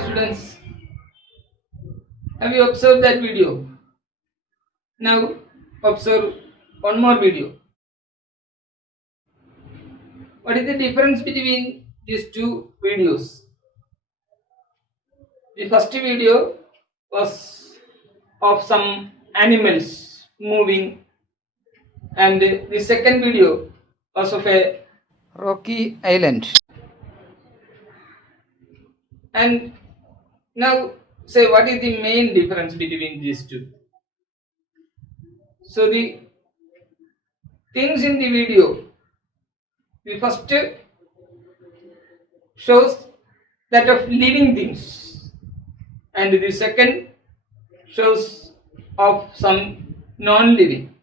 Hi students, have you observed that video? Now observe one more video. What is the difference between these two videos? The first video was of some animals moving, and the second video was of a rocky island. And now say, what is the main difference between these two? So the things in the video, the first shows that of living things, and the second shows of some non-living.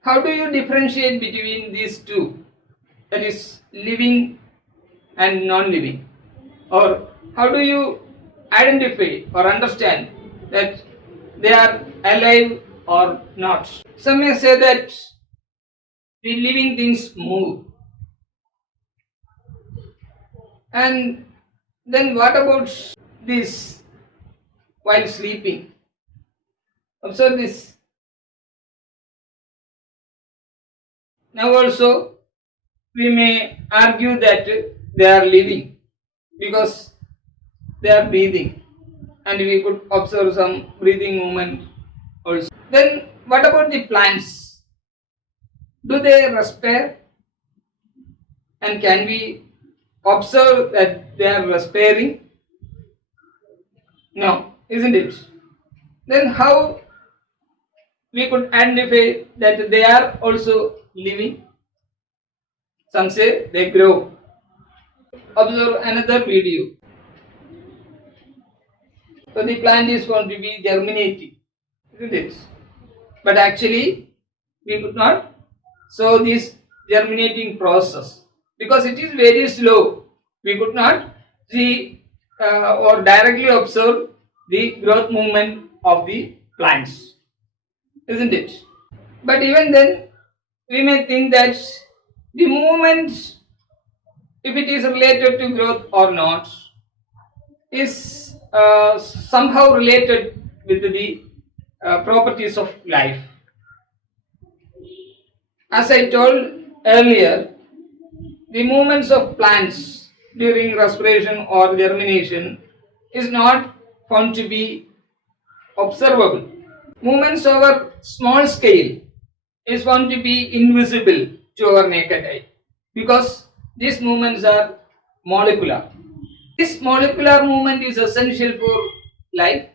How do you differentiate between these two, that is living and non-living? Or how do you identify or understand that they are alive or not? Some may say that the living things move. And then what about this while sleeping? Observe this. Now also we may argue that they are living because they are breathing, and we could observe some breathing movement also. Then what about the plants? Do they respire? And can we observe that they are respiring? No, isn't it? Then how we could identify that they are also living? Some say they grow. Observe another video. So the plant is going to be germinating, isn't it? But actually we could not show this germinating process because it is very slow. We could not see or directly observe the growth movement of the plants, isn't it? But even then we may think that the movement, if it is related to growth or not, is somehow related with the properties of life. As I told earlier, the movements of plants during respiration or germination is not found to be observable. Movements over small scale is found to be invisible to our naked eye because these movements are molecular. This molecular movement is essential for life.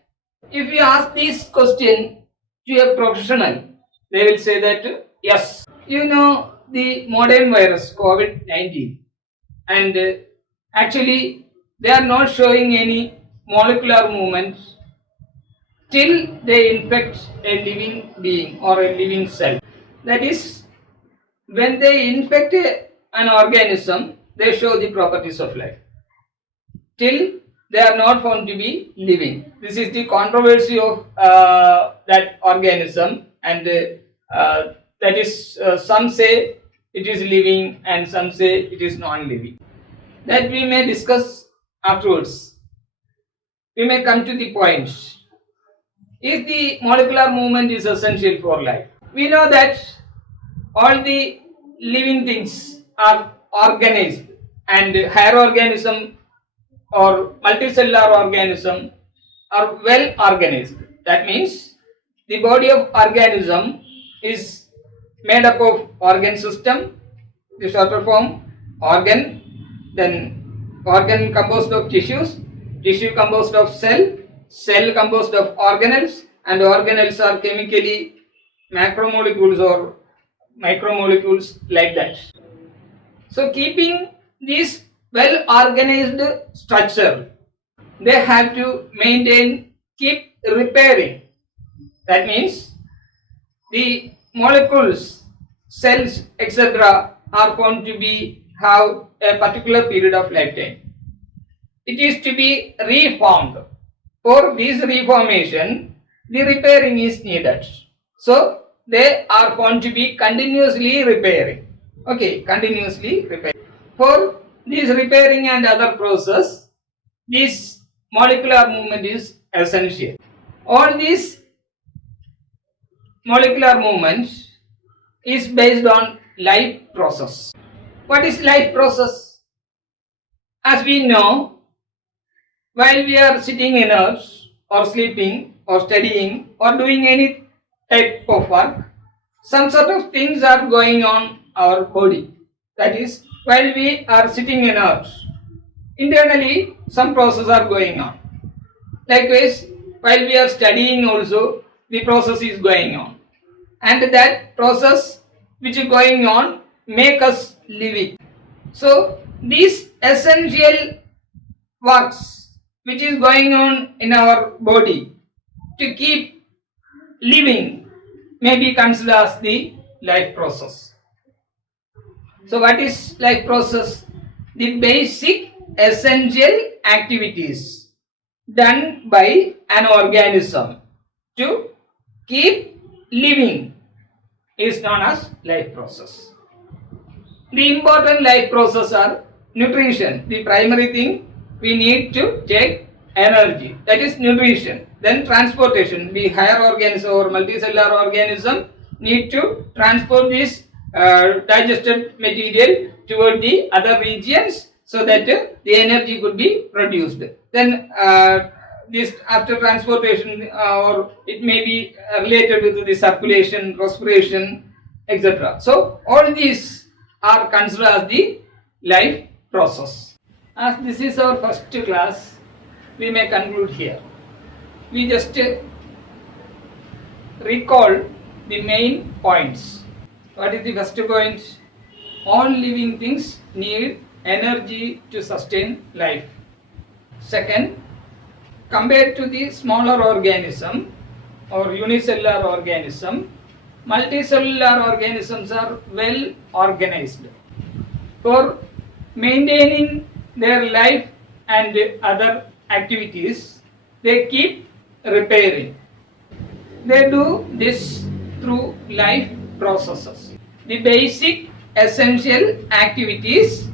If you ask this question to a professional, they will say that yes, you know the modern virus COVID-19, and actually they are not showing any molecular movements till they infect a living being or a living cell. That is, when they infect an organism, they show the properties of life. Till they are not found to be living. This is the controversy of that organism, and that is some say it is living and some say it is non-living. That we may discuss afterwards. We may come to the point. If the molecular movement is essential for life, we know that all the living things are organized, and higher organism or multicellular organism are well organized. That means the body of organism is made up of organ system, the shorter form organ, then organ composed of tissues, tissue composed of cell, cell composed of organelles, and organelles are chemically macromolecules or micromolecules, like that. So keeping this well organized structure, they have to maintain, keep repairing. That means the molecules, cells, etc. are found to be have a particular period of lifetime. It is to be reformed. For this reformation, the repairing is needed. So they are found to be continuously repairing. Okay, continuously repairing. For this repairing and other process, this molecular movement is essential. All these molecular movements is based on life process. What is life process? As we know, while we are sitting inert or sleeping or studying or doing any type of work, some sort of things are going on our body. That is, while we are sitting inert, internally some processes are going on. Likewise, while we are studying also, the process is going on. And that process which is going on make us living. So, these essential works which is going on in our body to keep living may be considered as the life process. So what is life process? The basic essential activities done by an organism to keep living is known as life process. The important life process are nutrition. The primary thing, we need to take energy, that is nutrition. Then transportation, the higher organism or multicellular organism need to transport this digested material toward the other regions so that the energy could be produced. Then this after transportation or it may be related with the circulation, respiration, etc. So all these are considered as the life process. As this is our first class, we may conclude here. We just recall the main points. What is the first point? All living things need energy to sustain life. Second, compared to the smaller organism or unicellular organism, multicellular organisms are well organized. For maintaining their life and other activities, they keep repairing. They do this through life processes. The basic essential activities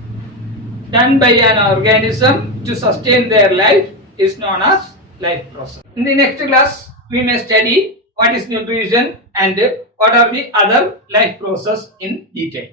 done by an organism to sustain their life is known as life process. In the next class, we may study what is nutrition and what are the other life process in detail.